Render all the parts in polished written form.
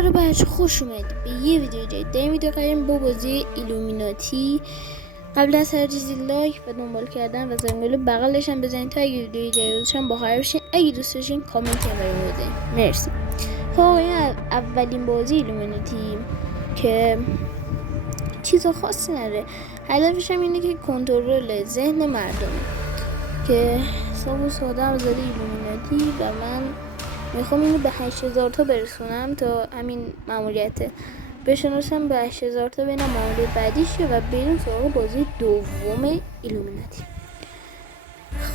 سلام بچه، خوش اومدید به یه ویدیو جدید. در این ویدیو قراریم با بازی ایلومیناتی. قبل از هر چیزی لایک و دنبال کردن و زنگوله بغلش هم بزنید تا اگه ویدیوی جدیدش هم باخبر بشین. اگه دوست داشتین کامنت هم برام بذارید. مرسی. خب این اولین بازی ایلومیناتی که چیز خاصی نداره. هدفش هم اینه که کنترل ذهن مردم که حساب و ساده هم زده ایلومیناتی و من میخوام اینو به 8000 تا برسونم تا همین ماموریت بشناسم. به 8000 تا ببینم ماموریت بعدیشه و بریم سراغ بازی دوم ایلومیناتی.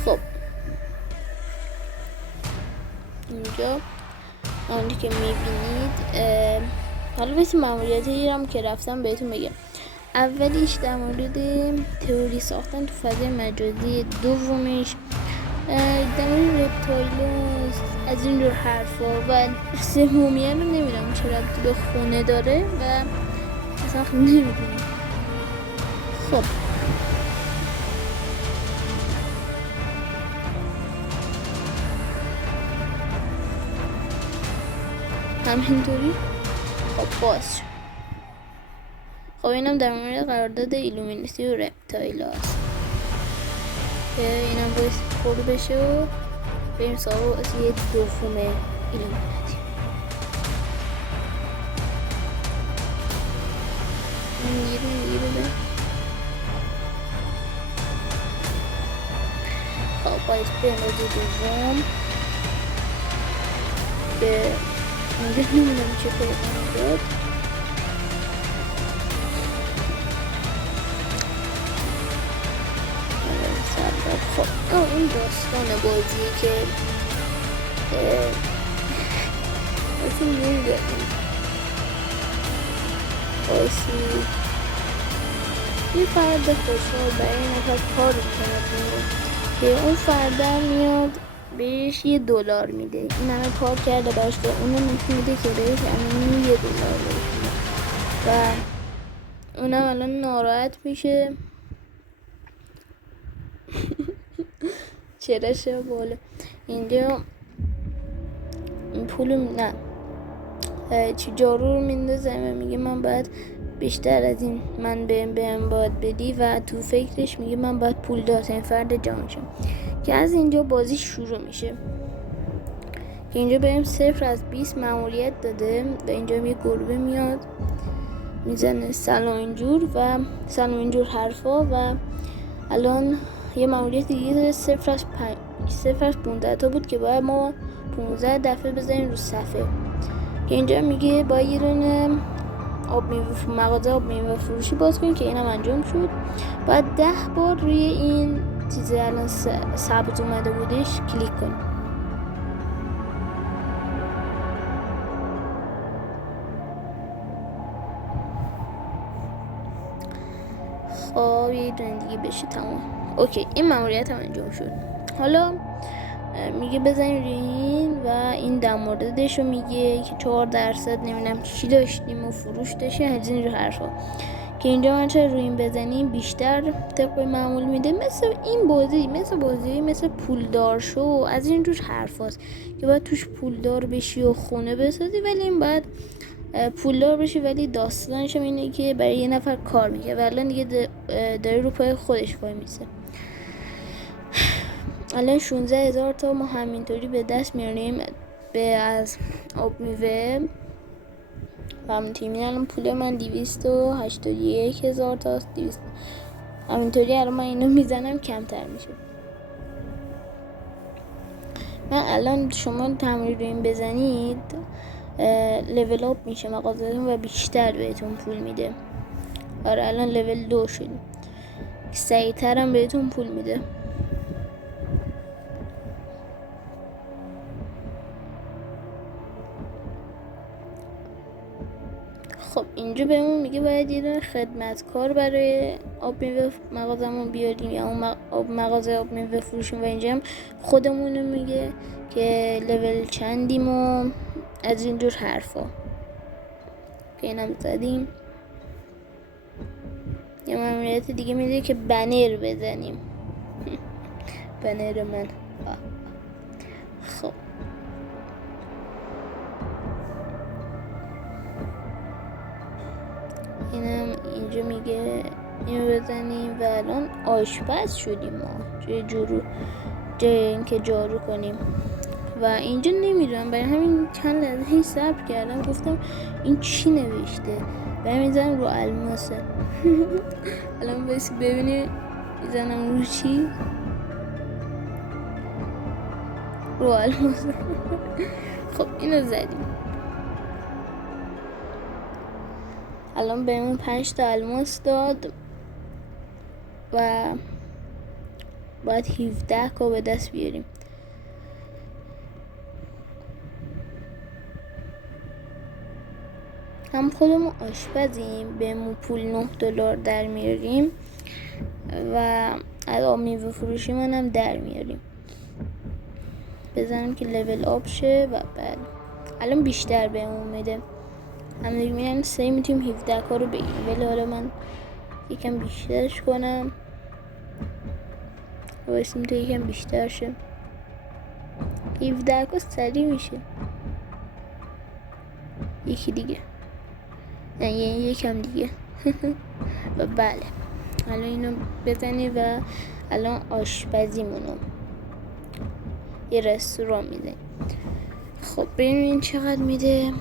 خب اینجا همونی که میبینید حالا بسی ماموریتی هم که رفتم بهتون بگم. اولیش در مورد تئوری ساختن تو فضای مجازی، دومیش در مورد رپتایلوس از اینجور حرفا و سومیه رو نمیدونم چه ربطی به خونه داره و اصلا نمیدونم. خب همینطوری خب باز شد. خب اینم در مورد قرارداد ایلومیناتی و رپتایلوس که اینم باید پر بشه و بریم سراغ بازی دوم ایلومیناتی. میره خب باید بریم بازی دوم که اینجا نمیدونم چه پیدا داد. خب این داستان بازی که اصلا نمیدونم یه فرد خوشحال برای این نفر کار میکنه که اون فرد میاد بهش $1 میده. این همه کار کرده براش که اونو نشون میده که بهش همین $1 میده و اونم الان ناراحت میشه. چرا بالا اینجا این پول نه چی جارو رو میندازه و میگه من باید بیشتر از این من بهم باید بدی و تو فکرش میگه من باید پول دارترین فرد جهان شم. که از اینجا بازی شروع میشه که اینجا بهم 0 از 20 ماموریت داده و اینجا یه گربه میاد میزنه سلام اینجور و سلام اینجور حرفا و الان یه ماموریت دیگه داره 0 از 15 تا بود که باید ما 15 دفعه بزنیم رو صفحه که اینجا میگه باید یه دونه مغازه آب میوه فروشی باز کنیم که اینم انجام شد. باید 10 بار روی این چیزی الان سبز اومده بودش کلیک کنیم. خب یه دونه دیگه بشه تمام. اوکی این ماموریت هم انجام شد. حالا میگه بزنیم روی این و این در موردش رو میگه که 4% نمیدونم چی داشتیم و فروش داشتیم از این رو حرفا که اینجا من چرا روی این بزنیم بیشتر طبق معمول میده. مثل این بازی مثل پولدار شو از این جور حرفاست که باید توش پولدار بشی و خونه بسازی ولی این باید پولدار بشی ولی داستانش هم اینه که برای یه نفر کار میکنه و الان دیگه داره رو پای خودش وای میسه. الان 16000 تا ما همینطوری به دست میاریم از آب میوه و همین تیمی. الان پول من 281000 تاست. 200 همینطوری الان من اینو میزنم کمتر میشه. من الان شما تمرین رو این بزنید لول اپ میشه مغازه‌تون و بیشتر بهتون پول میده. آره الان لول 2 شدیم، سریعتر هم بهتون پول میده. خب اینجا بهمون میگه باید یه دونه خدمتکار برای آب میوه مغازمون بیاریم یا اون مغازه آب میوه فروشیم و اینجا هم خودمونو میگه که لول چندیم و از اینجور حرفا که اینم زدیم. یه ماموریت دیگه میده که بنر بزنیم. بنر من خب اینم اینجا میگه اینو بزنیم و الان آشپز شدیم ما جای اینکه جارو کنیم. و اینجا نمیدونم، برای همین چند لحظه صبر کردم، گفتم این چی نوشته، برای میزنم رو الماسه. الان بس ببینید میزنم رو چی، رو الماسه. خب اینو زدیم، الان بهمون 5 تا الماس داد و باید 17 کا به دست بیاریم. هم خودمون آشپزیم، بهمون پول $9 در میاریم و از آب میوه فروشی منم در میاریم. بزنیم که لول آپ شه و بعد الان بیشتر بهمون میده. هم دیگه میگن سعی میتونیم 17 کا رو بگیریم، ولی حالا من یکم بیشترش کنم و اسم تو یکم بیشتر شه. 17 کا سریع میشه. یکی دیگه، نه یکم دیگه. و بله الان اینو بزنی و الان آشپزیمونو یه رستوران میده. خب ببینیم چقدر میده.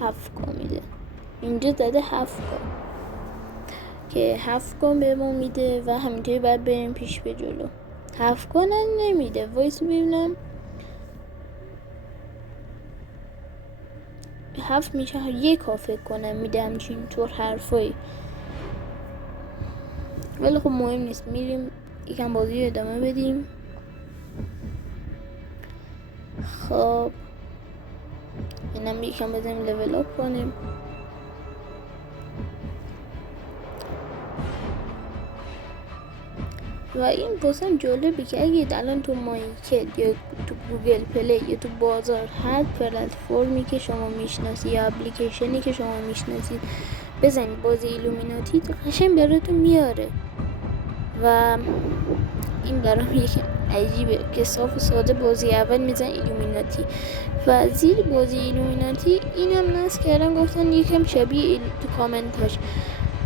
7 کا میده. اینجا داده 7 کا که 7 کا به ما میده و همینطوری باید بریم پیش به جلو. 7 کا نمیده، وایس ببینم 7 میشه 1 کا فکر کنم میده، همچین طور حرفایی، ولی خب مهم نیست. میریم یکم بازی ادامه بدیم. خب اینم یکم بزنیم لول اپ کنیم. و این واسم جالبه که اگه الان تو مایکل یا تو گوگل پلی یا تو بازار هر پلتفرمی که شما میشناسید یا اپلیکیشنی که شما میشناسید بزنید بازی ایلومیناتی، قشنگ براتون میاره. و این برام یکم عجیبه که صاف و ساده بازی اول میزن ایلومیناتی و زیر بازی ایلومیناتی اینم نصب کردن، گفتن یکم شبیه تو کامنتاش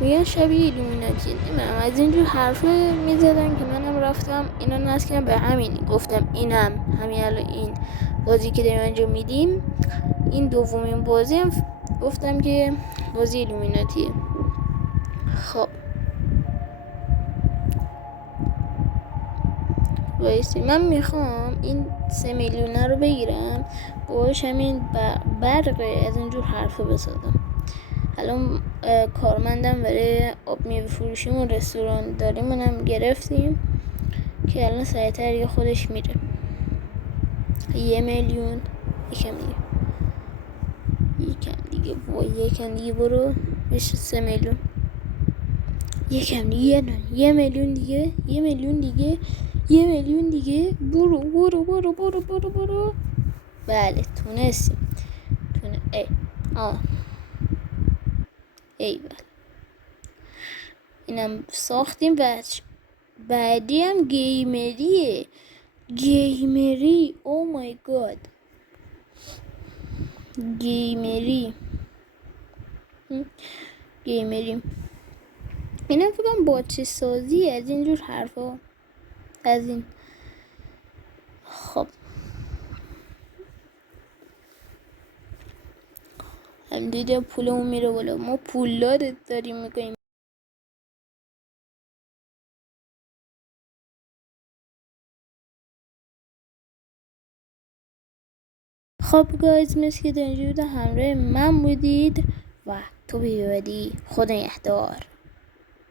میگن شبیه ایلومیناتی. نمیدونم از اینجور حرفا میزدن که منم رفتم اینا نصب کردم، به همین گفتم اینم همین الان این بازی که داریم انجام میدیم این دومین بازی هم گفتم که بازی ایلومیناتیه. خب وایسی من میخوام این 3 میلیونه رو بگیرم باش همین برق از اینجور حرفا بسازم. الان کارمندم برای آب میوه فروشیمون رستوران داریم منم گرفتیم که الان سریعتر یه خودش میره. 1 میلیون یکم دیگه یکم دیگه برو بشه 3 میلیون. یکم دیگه نه 1 میلیون دیگه 1 میلیون دیگه 1 میلیون دیگه برو. بله تونستیم. ای بله اینم ساختیم و بعدی هم گیمری او مای گاد گیمری اینم فکرم باچه سازی از اینجور حرفا از این. خب هم دیده پولمون میره بالا، ما پولدار داریم میکنیم. خب گایز مثل که در اینجا همراه من بودید و تو بیادی خدا نگهدار.